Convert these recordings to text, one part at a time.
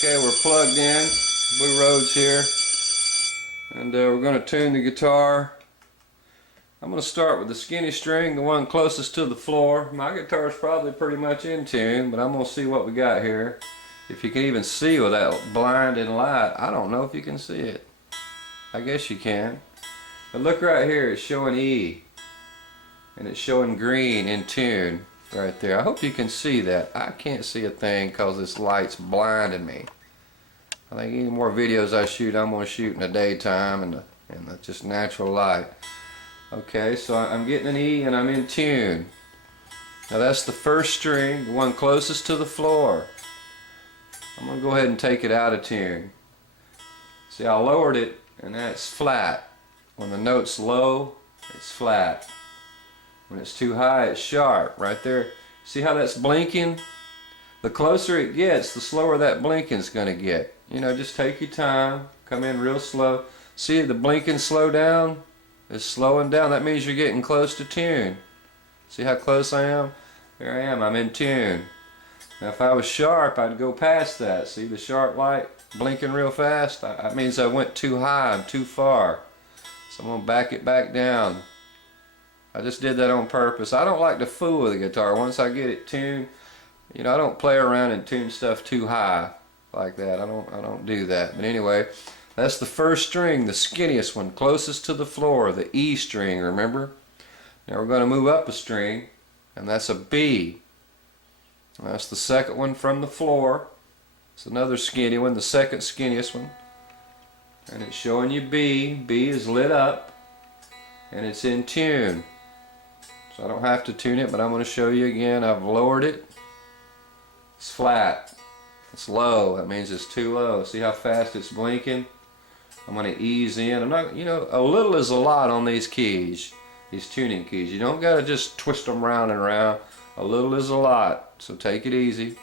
Okay, we're plugged in. Blue Roads here. And we're going to tune the guitar. I'm going to start with the skinny string, the one closest to the floor. My guitar is probably pretty much in tune, but I'm going to see what we got here. If you can even see with that blinding light. I don't know if you can see it. I guess you can. But look right here, it's showing E. And it's showing green in tune right there. I hope you can see that. I can't see a thing because this light's blinding me. I think any more videos I shoot, I'm going to shoot in the daytime and the just natural light. Okay, so I'm getting an E and I'm in tune. Now that's the first string, the one closest to the floor. I'm going to go ahead and take it out of tune. See, I lowered it and that's flat. When the note's low, it's flat. When it's too high, it's sharp. Right there, see how that's blinking? The closer it gets, the slower that blinking's going to get. You know, just take your time, come in real slow. See the blinking slow down? It's slowing down. That means you're getting close to tune. See how close I am? There I am, I'm in tune. Now if I was sharp, I'd go past that. See the sharp light blinking real fast? That means I went too high, I'm too far. So I'm going to back it back down. I just did that on purpose. I don't like to fool with the guitar. Once I get it tuned, you know, I don't play around and tune stuff too high like that. I don't do that. But anyway, that's the first string, the skinniest one, closest to the floor, the E string, remember? Now we're going to move up a string, and that's a B. That's the second one from the floor. It's another skinny one, the second skinniest one. And it's showing you B. B is lit up, and it's in tune. So I don't have to tune it, but I'm going to show you again. I've lowered it. It's flat. It's low. That means it's too low. See how fast it's blinking? I'm going to ease in. I'm not, you know, a little is a lot on these keys, these tuning keys. You don't got to just twist them round and round. A little is a lot. So take it easy.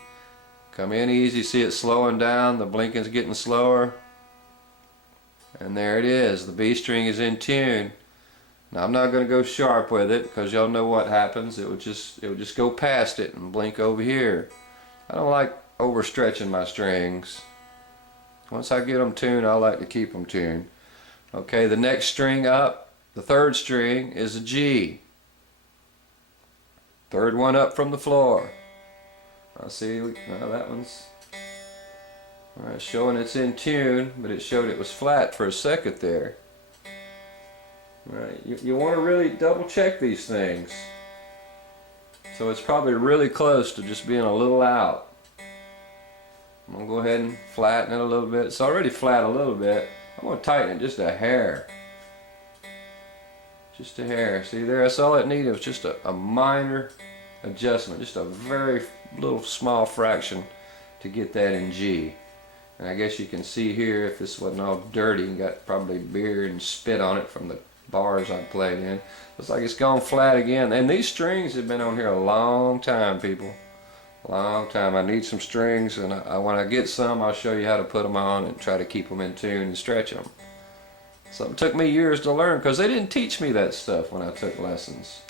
Come in easy. See it slowing down. The blinking's getting slower. And there it is. The B string is in tune. Now I'm not going to go sharp with it because y'all know what happens. It would just go past it and blink over here. I don't like overstretching my strings. Once I get them tuned, I like to keep them tuned. Okay, the next string up, the third string, is a G. Third one up from the floor. I see, that one's showing it's in tune, but it showed it was flat for a second there. Right, you want to really double check these things. So it's probably really close to just being a little out. I'm going to go ahead and flatten it a little bit. It's already flat a little bit. I'm going to tighten it just a hair. Just a hair. See there, that's all it needed. It was just a minor adjustment. Just a very little small fraction to get that in G. And I guess you can see here, if this wasn't all dirty and got probably beer and spit on it from the bars I played in. Looks like it's gone flat again. And these strings have been on here a long time, people. Long time. I need some strings, and when I get some, I'll show you how to put them on and try to keep them in tune and stretch them. Something took me years to learn because they didn't teach me that stuff when I took lessons.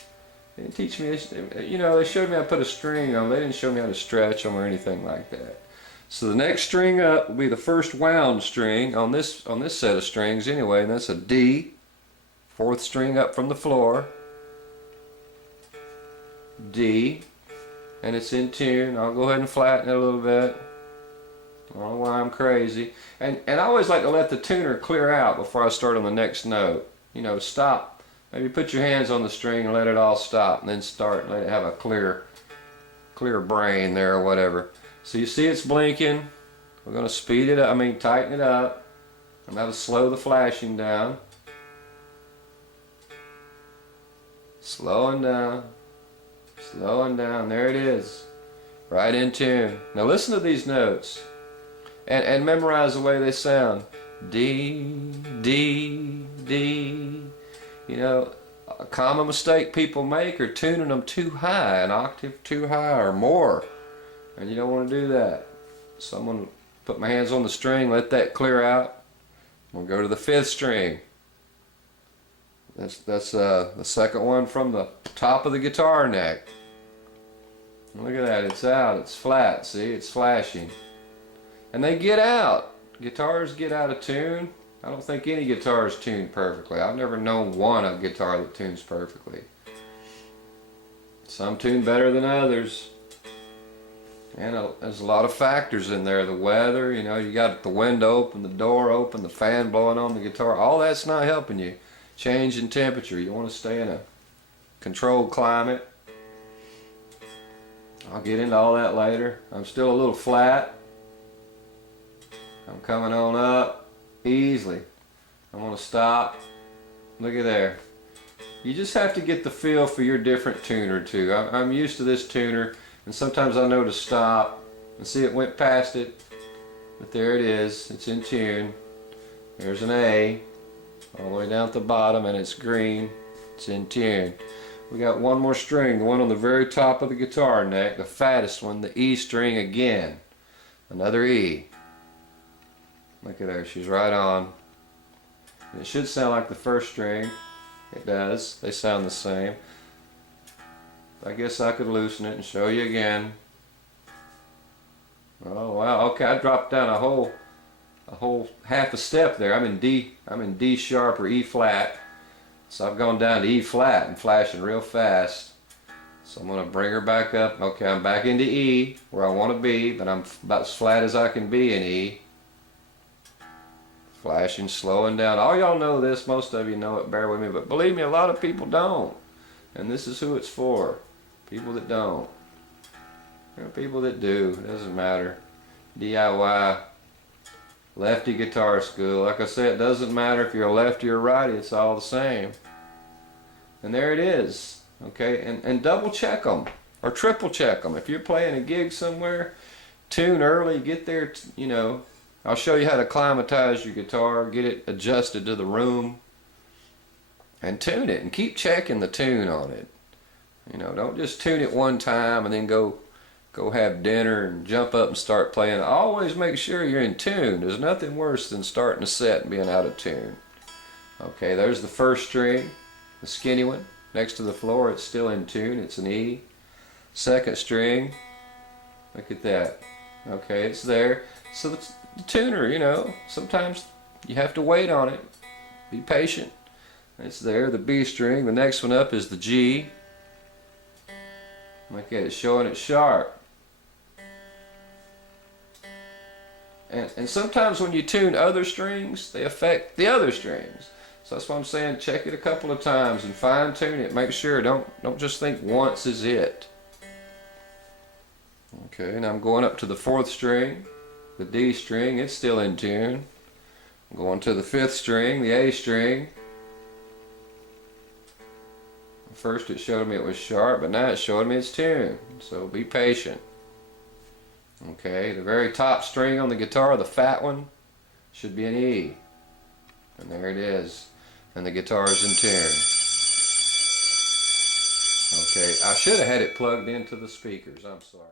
They didn't teach me, you know, they showed me how to put a string on. They didn't show me how to stretch them or anything like that. So the next string up will be the first wound string on this set of strings anyway, and that's a D. Fourth string up from the floor. D. And it's in tune. I'll go ahead and flatten it a little bit. I don't know why I'm crazy. And I always like to let the tuner clear out before I start on the next note. You know, stop. Maybe put your hands on the string and let it all stop, and then start and let it have a clear brain there or whatever. So you see it's blinking. We're going to speed it up, tighten it up. And that'll slow the flashing down. Slowing down. Slowing down. There it is. Right in tune. Now listen to these notes. And memorize the way they sound. D, D, D. You know, a common mistake people make are tuning them too high, an octave too high or more. And you don't want to do that. So I'm going to put my hands on the string, let that clear out. We'll go to the fifth string. That's the second one from the top of the guitar neck. Look at that, it's out, it's flat, see, it's flashing. And they get out. Guitars get out of tune. I don't think any guitar is tuned perfectly. I've never known a guitar that tunes perfectly. Some tune better than others. And there's a lot of factors in there. The weather, you know, you got the window open, the door open, the fan blowing on the guitar. All that's not helping you. Change in temperature. You want to stay in a controlled climate. I'll get into all that later. I'm still a little flat. I'm coming on up easily. I'm going to stop. Look at there. You just have to get the feel for your different tuner too. I'm used to this tuner, and sometimes I know to stop and see it went past it, but there it is. It's in tune. There's an A all the way down at the bottom, and it's green. It's in tune. We got one more string, the one on the very top of the guitar neck, the fattest one, the E string again. Another E. Look at there, she's right on. And it should sound like the first string. It does. They sound the same. I guess I could loosen it and show you again. Oh wow, okay, I dropped down a whole half a step there. I'm in D sharp or E flat. So I've gone down to E flat and flashing real fast. So I'm going to bring her back up. Okay, I'm back into E where I want to be, but I'm about as flat as I can be in E. Flashing, slowing down. All y'all know this, most of you know it, bear with me, but believe me, a lot of people don't. And this is who it's for. People that don't. There are people that do, it doesn't matter. DIY, lefty guitar school. Like I said, it doesn't matter if you're a lefty or righty, it's all the same. And there it is. Okay, and double check them or triple check them. If you're playing a gig somewhere, tune early, get there, you know. I'll show you how to acclimatize your guitar, get it adjusted to the room, and tune it, and keep checking the tune on it. You know, don't just tune it one time and then go have dinner and jump up and start playing. Always make sure you're in tune. There's nothing worse than starting a set and being out of tune. Okay, there's the first string, the skinny one. Next to the floor, it's still in tune. It's an E. Second string, look at that. Okay, it's there. So the tuner, you know, sometimes you have to wait on it. Be patient. It's there, the B string. The next one up is the G. Look at it, showing it sharp. And sometimes when you tune other strings, they affect the other strings. So that's why I'm saying check it a couple of times and fine tune it. Make sure, don't just think once is it. Okay, now I'm going up to the fourth string, the D string, it's still in tune. I'm going to the fifth string, the A string. First it showed me it was sharp, but now it's showing me it's tuned. So be patient. Okay, the very top string on the guitar, the fat one, should be an E. And there it is. And the guitar is in tune. Okay, I should have had it plugged into the speakers. I'm sorry.